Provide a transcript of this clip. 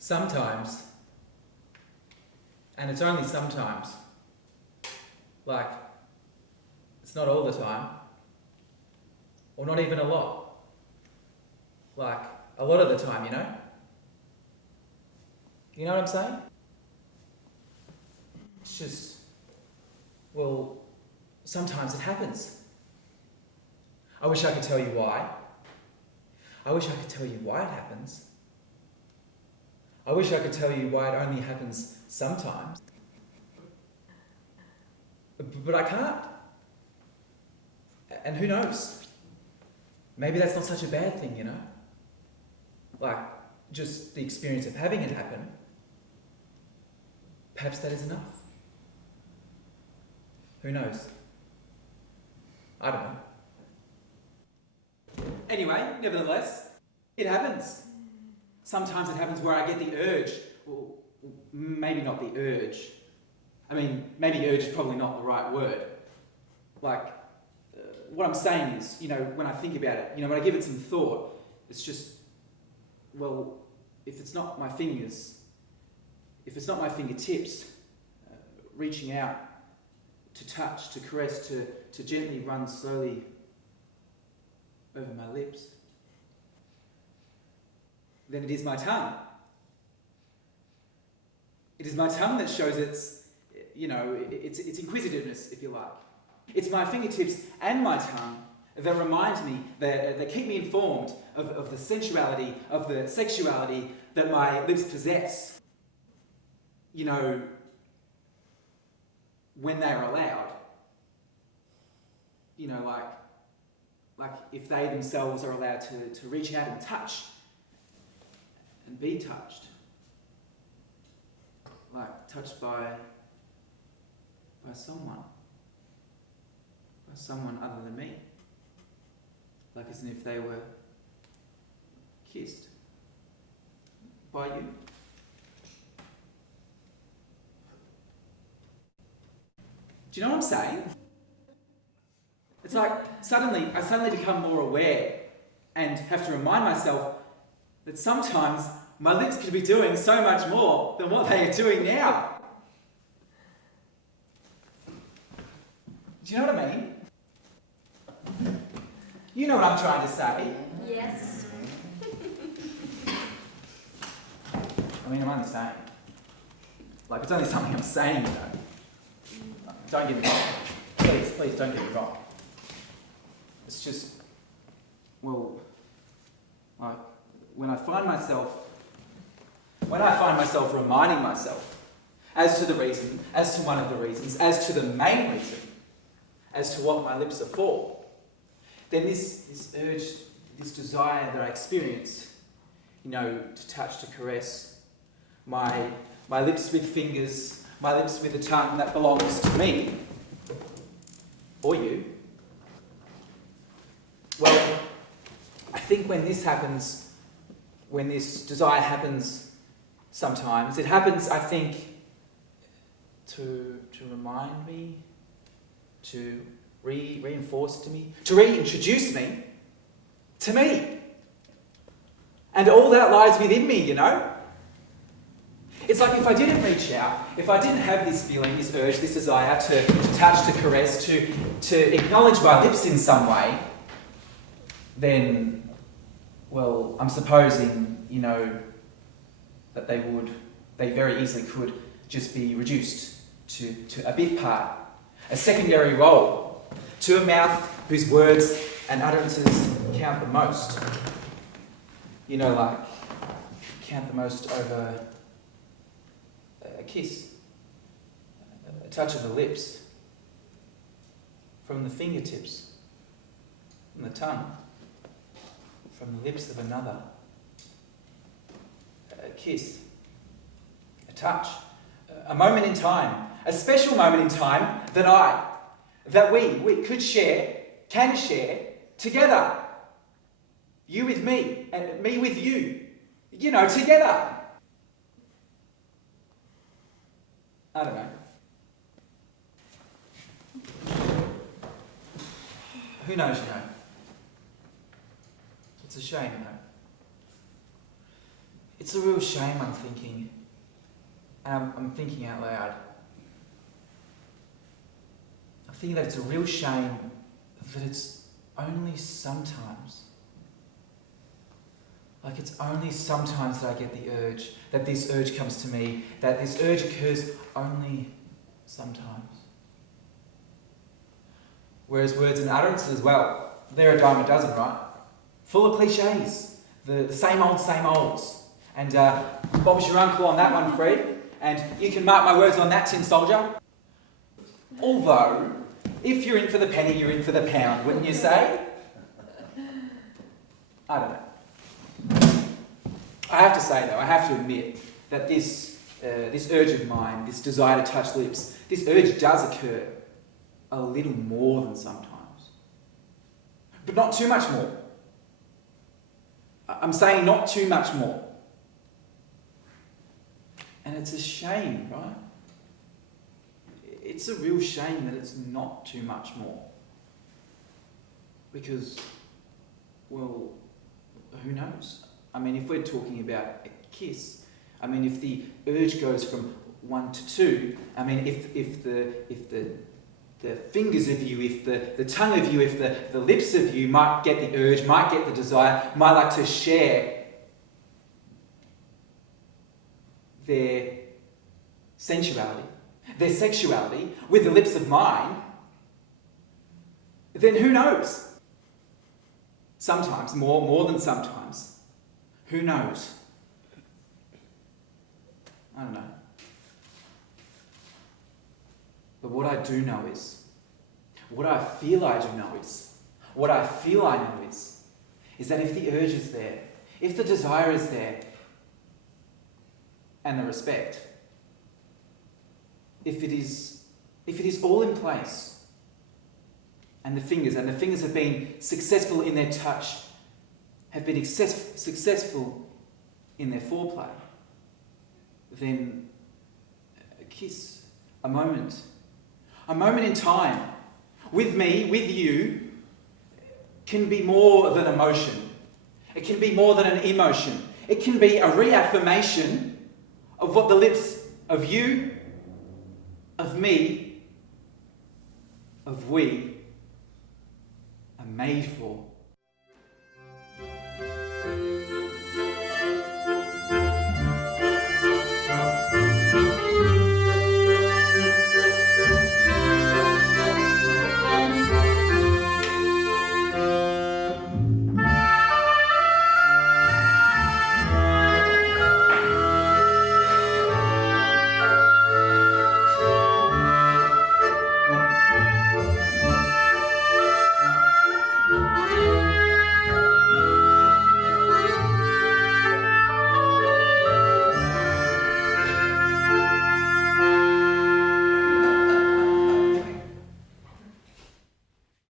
sometimes, and it's only sometimes, like, it's not all the time, or not even a lot, like, a lot of the time, you know? You know what I'm saying? It's just, well, sometimes it happens. I wish I could tell you why. I wish I could tell you why it happens. I wish I could tell you why it only happens sometimes. But I can't. And who knows? Maybe that's not such a bad thing, you know? Like, just the experience of having it happen. Perhaps that is enough. Who knows? I don't know. Anyway, nevertheless, it happens. Sometimes it happens where I get the urge. Well, maybe not the urge. I mean, maybe urge is probably not the right word. Like, what I'm saying is, you know, when I think about it, you know, when I give it some thought, it's just, well, if it's not my fingers, if it's not my fingertips, reaching out to touch, to caress, to gently run slowly over my lips, then it is my tongue. It is my tongue that shows its, you know, its inquisitiveness, if you like. It's my fingertips and my tongue that remind me, that keep me informed of the sensuality, of the sexuality that my lips possess. You know, when they are allowed. You know, like if they themselves are allowed to reach out and touch and be touched. Like touched by someone. By someone other than me. Like as if they were kissed by you. Do you know what I'm saying? It's like I suddenly become more aware and have to remind myself that sometimes my lips could be doing so much more than what they are doing now. Do you know what I mean? You know what I'm trying to say. Yes. I mean, I'm only saying. Like, it's only something I'm saying, you know. Don't get me wrong. Please don't get me wrong. It's just, well, like, when I find myself reminding myself as to the reason, as to one of the reasons, as to the main reason, as to what my lips are for, then this urge, this desire that I experience, you know, to touch, to caress, my lips with fingers, my lips with a tongue that belongs to me, or you. Well, I think when this happens, when this desire happens sometimes, it happens, I think, to remind me, to reinforce to me, to reintroduce me to me. And all that lies within me, you know? It's like if I didn't reach out, if I didn't have this feeling, this urge, this desire to touch, to caress, to acknowledge my lips in some way, then, well, I'm supposing, you know, that they very easily could just be reduced to a bit part, a secondary role, to a mouth whose words and utterances count the most. You know, like, count the most over a kiss, a touch of the lips, from the fingertips, from the tongue, from the lips of another, a kiss, a touch, a moment in time, a special moment in time that we could share, can share together. You with me and me with you, you know, together. I don't know. Who knows, you know? It's a shame, you know. It's a real shame, I'm thinking, and I'm thinking out loud. I'm thinking that it's a real shame that it's only sometimes. Like it's only sometimes that I get the urge, that this urge comes to me, that this urge occurs only sometimes. Whereas words and utterances, well, they're a dime a dozen, right? Full of cliches, the same olds. And Bob's your uncle on that one, Fred. And you can mark my words on that, tin soldier. Although, if you're in for the penny, you're in for the pound, wouldn't you say? I don't know. I have to say, though, I have to admit that this urge of mine, this desire to touch lips, this urge does occur a little more than sometimes. But not too much more. I'm saying not too much more. And it's a shame, right? It's a real shame that it's not too much more. Because, well, who knows? I mean, if we're talking about a kiss, I mean, if the urge goes from 1 to 2, I mean, if the fingers of you, if the tongue of you, if the lips of you might get the urge, might get the desire, might like to share their sensuality, their sexuality with the lips of mine, then who knows? Sometimes, more than sometimes. Who knows? I don't know. But what I do know is, what I feel I do know is, what I feel I know is that if the urge is there, if the desire is there, and the respect, if it is all in place, and the fingers have been successful in their touch, have been successful in their foreplay, then a kiss, a moment in time, with me, with you, can be more than emotion. It can be more than an emotion. It can be a reaffirmation of what the lips of you, of me, of we are made for.